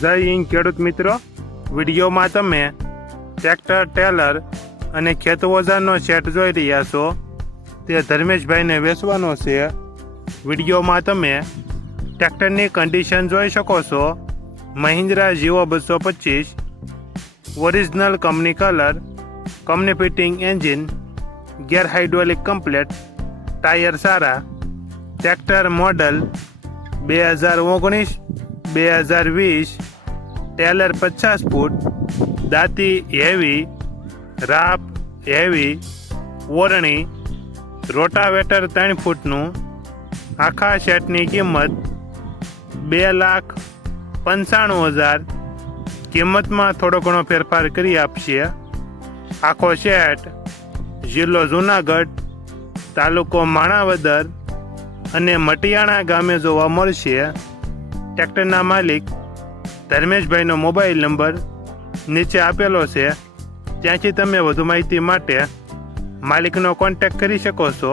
જય હિન્દ ખેડૂત મિત્રો, વિડીયોમાં તમે ટ્રેક્ટર, ટેલર અને ખેત ઓજારનો સેટ જોઈ રહ્યા છો. તે ધર્મેશભાઈને વેચવાનો છે. વિડીયોમાં તમે ટ્રેક્ટરની કન્ડિશન જોઈ શકો છો. Mahindra Jivo 225, original company colour, company fitting engine, gear hydraulic complete, tyre સારા. ટ્રેક્ટર મોડલ 2019-2020, ટેલર 50 ફૂટ, દાંતી હેવી, રાપ હેવી, ઓરણી, રોટાવેટર 3 ફૂટનું. આખા સેટની કિંમત 2,95,000. કિંમતમાં થોડો ઘણો ફેરફાર કરી આપશે. આખો સેટ જિલ્લો જુનાગઢ, તાલુકો માણાવદર અને મટિયાણા ગામે જોવા મળશે. ટ્રેક્ટરના માલિક ધર્મેશભાઈનો મોબાઈલ નંબર નીચે આપેલો છે. ત્યાંથી તમે વધુ માહિતી માટે માલિકનો કોન્ટેક્ટ કરી શકો છો.